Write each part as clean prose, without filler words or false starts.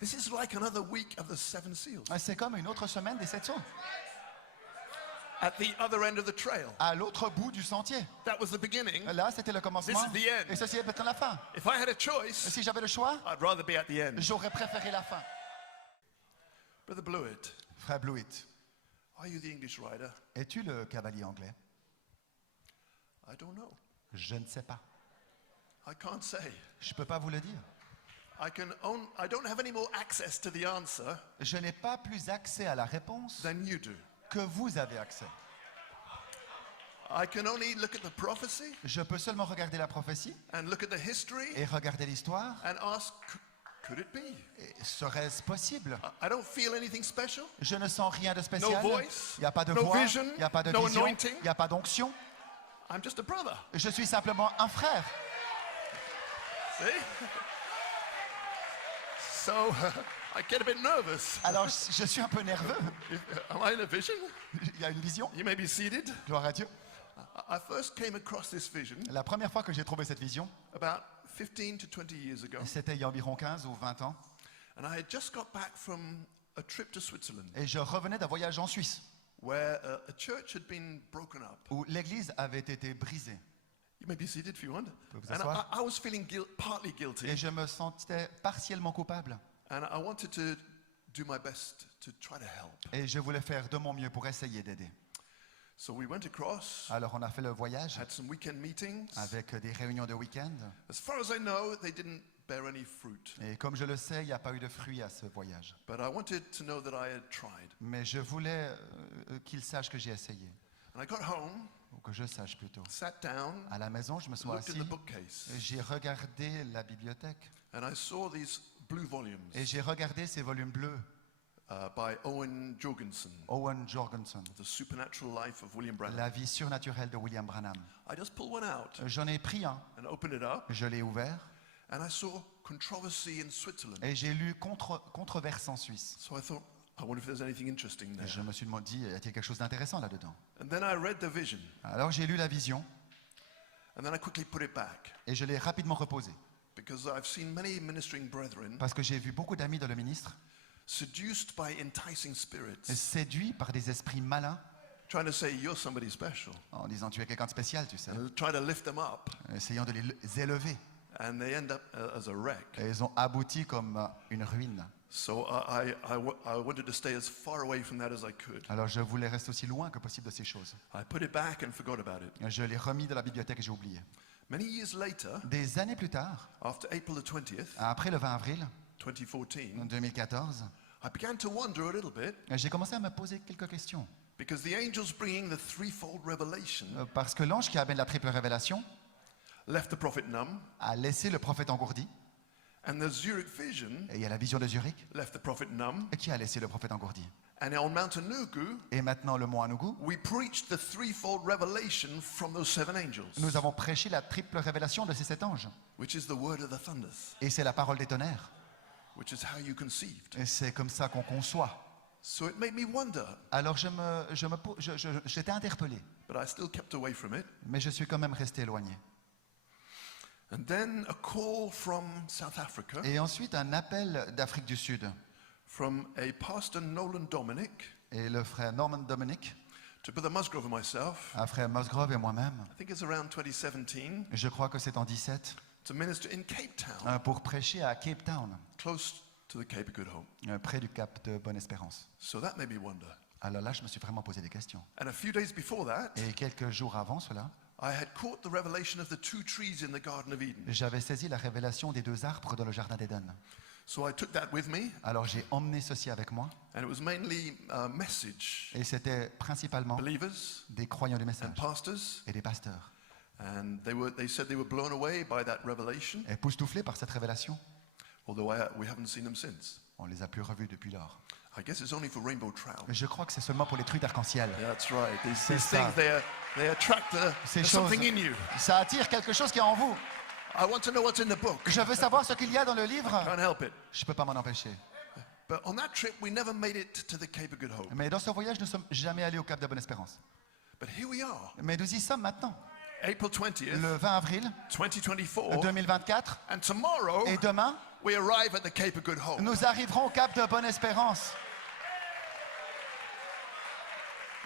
This is like another week of the 7 seals. C'est comme une autre semaine des 7 sceaux. At the other end of the trail. À l'autre bout du sentier. That was the beginning. Là, c'était le commencement. This is the end. Et ceci est maintenant la fin. If I had a choice, Si j'avais le choix, I'd rather be at the end. j'aurais préféré la fin. Brother Blewett, Frère Blewett, are you the English writer? es-tu le cavalier anglais? I don't know. Je ne sais pas. I can't say. Je ne peux pas vous le dire. I don't have any more access to the answer Je n'ai pas plus accès à la réponse than you do. que vous avez accès. I can only look at the prophecy Je peux seulement regarder la prophétie and look at the history et regarder l'histoire. and ask, could it be? Et serait-ce possible? I don't feel anything special. Je ne sens rien de spécial. No voice, Il n'y a pas de no voix, vision, il n'y a pas de no vision, anointing. il n'y a pas d'onction. I'm just a brother. Je suis simplement un frère. See? So I get a bit nervous. Alors, je suis un peu nerveux. Am I in a vision? Il y a une vision. You may be seated. Gloire à Dieu. I first came across this vision La première fois que j'ai trouvé cette vision, about 15 to 20 years ago. c'était il y a environ 15 ou 20 ans. And I had just got back from a trip to Switzerland Et je revenais d'un voyage en Suisse, where a church had been broken up. où l'église avait été brisée. You may be seated if you want. Pouvez vous And asseoir. I was feeling partly guilty. Et je me sentais partiellement coupable. And I wanted to do my best to try to help. Et je voulais faire de mon mieux pour essayer d'aider. So we went across, Alors on a fait le voyage had some weekend meetings. avec des réunions de week-end. As far as I know, they didn't bear any fruit. Et comme je le sais, il n'y a pas eu de fruits à ce voyage. But I wanted to know that I had tried. Mais je voulais qu'ils sachent que j'ai essayé. And I got home, Ou que je sache plutôt. sat down, À la maison, je me suis looked in assis. the bookcase, J'ai regardé la bibliothèque. and I saw these blue volumes Et j'ai regardé ces volumes bleus. by Owen Jorgensen, Owen Jorgensen. The Supernatural Life of William Branham. La vie surnaturelle de William Branham. I just pulled one out J'en ai pris un. and opened it up, Je l'ai ouvert. and I saw controversy in Switzerland. Et j'ai lu Controverse en Suisse. So I thought, I wonder if there's anything interesting Et there. je me suis dit, y a-t-il quelque chose d'intéressant là-dedans? And then I read the vision, Alors j'ai lu la vision and then I quickly put it back, et je l'ai rapidement reposée. because I've seen many ministering brethren Parce que j'ai vu beaucoup d'amis dans le ministre seduced by enticing spirits, séduits par des esprits malins trying to say you're somebody special, en disant tu es quelqu'un de spécial, tu sais, and trying to lift them up, essayant de les élever. and they end up as a wreck. Et ils ont abouti comme une ruine. So I wanted to stay as far away from that as I could. Alors je voulais rester aussi loin que possible de ces choses. I put it back and forgot about it. Je l'ai remis dans la bibliothèque et j'ai oublié. Many years later, Des années plus tard, after April the 20th, après le 20 avril 2014, 2014, I began to wonder a little bit, j'ai commencé à me poser quelques questions. because the angels bringing the threefold revelation Parce que l'ange qui amène la triple révélation left the prophet numb, a laissé le prophète engourdi. and the Zurich vision Et il y a la vision de Zurich left the prophet numb, qui a laissé le prophète engourdi. and on Mount Anugu, Et maintenant, le mont Anougou, we preached the threefold revelation from those 7 angels, nous avons prêché la triple révélation de ces 7 anges. which is the word of the thunders, Et c'est la parole des tonnerres. which is how you conceived. Et c'est comme ça qu'on conçoit. So it made me wonder, Alors j'étais interpellé, but I still kept away from it. mais je suis quand même resté éloigné. And then a call from South Africa, Et ensuite, un appel d'Afrique du Sud. from a pastor Nolan Dominic, Et le frère Norman Dominic, to Brother Musgrove and myself, un frère Musgrove et moi-même, I think it's around 2017, je crois que c'est en 17, to minister in Cape Town, pour prêcher à Cape Town, close to the Cape of Good Hope. près du cap de Bonne-Espérance. So that made me wonder. Alors là, je me suis vraiment posé des questions. And a few days before that, Et quelques jours avant cela, I had caught the revelation of the 2 trees in the Garden of Eden. j'avais saisi la révélation des 2 arbres dans le jardin d'Éden. So I took that with me, Alors j'ai emmené ceci avec moi, and it was mainly a message, et c'était principalement believers des croyants du and message pastors, et des pasteurs. and they said they were blown away by that revelation, Époustouflés par cette révélation, although we haven't seen them since. on les a plus revus depuis lors. I guess it's only for rainbow trout. Je crois que c'est seulement pour les truites arc-en-ciel. Yeah, that's right. These C'est things, ça. they attract Ces there's choses, something in you. ça attire quelque chose qui est en vous. I want to know what's in the book. Je veux savoir ce qu'il y a dans le livre. Can't help it. Je ne peux pas m'en empêcher. But on that trip, we never made it to the Cape of Good Hope. Mais dans ce voyage, nous ne sommes jamais allés au Cap de Bonne-Espérance. But here we are, Mais nous y sommes maintenant. April 20th, Le 20 avril 2024, 2024. and tomorrow Et demain, we arrive at the Cape of Good Hope. nous arriverons au Cap de Bonne-Espérance.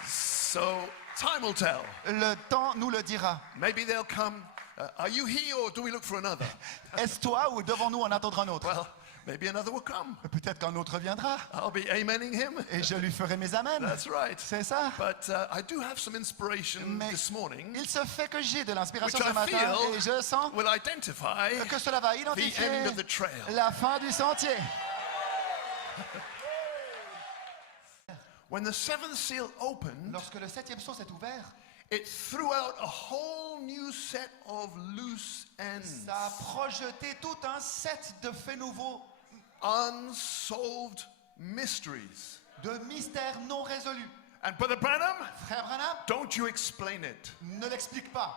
So time will tell. Le temps nous le dira. Maybe they'll come. Are you he or do we look for another? Est-ce toi ou devons-nous en attendre un autre? Well, maybe another will come. Peut-être qu'un autre viendra I'll be amening him. et je lui ferai mes amens. That's right. C'est ça. But I do have some inspiration Mais this morning, il se fait que j'ai de l'inspiration which ce I matin feel et je sens will identify que cela va the identifier end of the trail. la fin du sentier. When the seventh seal opened, Lorsque le 7e sceau s'est ouvert, it threw out a whole new set of loose ends, ça a projeté tout un set de faits nouveaux, unsolved mysteries. de mystères non résolus. And Brother Branham, Frère Branham, don't you explain it. ne l'explique pas.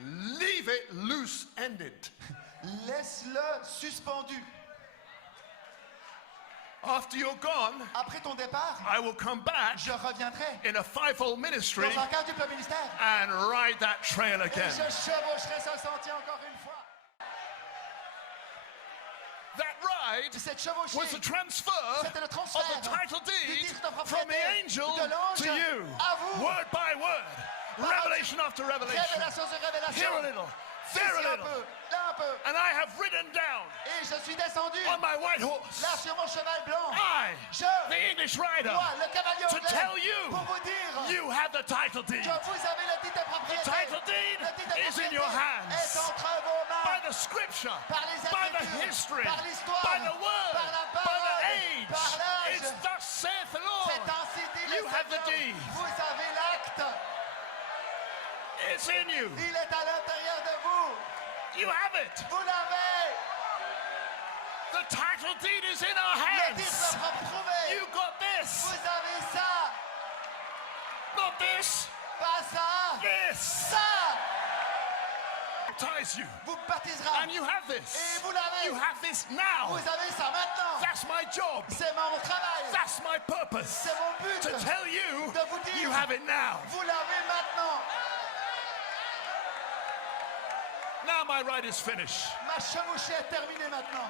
Leave it loose-ended. Laisse-le suspendu. After you're gone, Après ton départ, I will come back je reviendrai in a fivefold ministry dans un cadre du plein ministère and ride that trail et again. je chevaucherai ce sentier encore une fois. That ride Cette chevauchée, was the transfer c'était le of transfert the title du deed titre de from propriété the angel de l'ange to you, à vous. word by word, revelation after revelation. Révélation sur révélation. Here a little, there a Ici un little. peu, là un peu. And I have ridden down Et je suis descendu on my white horse, là sur mon cheval blanc. I, the English rider, Moi, le cavalier to anglais, tell you, pour vous dire you have the title deed. que vous avez le titre de propriété. title deed Le titre de is in propriété your hands. est entre vos mains. By the scripture, Par les by the Écritures, history, par l'histoire, by the word, par la by parole, the age. par l'âge. It's thus saith the Lord. C'est ainsi dit le You have the Seigneur. deed. Vous avez l'acte. It's in you. Il est à l'intérieur de vous. You have it. Vous l'avez. The title deed is in our Le titre hands. approuvé. You got this. Vous avez ça. Not this. Pas ça. This. Ça. Baptize you. Vous baptisera. And you have Et this. vous l'avez. You have this now. Vous avez ça maintenant. That's my job. C'est mon travail. That's my purpose. C'est mon but. To tell you, De vous dire. you have it now. Vous l'avez maintenant. Now my ride is finished. Ma chevauchée est terminée maintenant.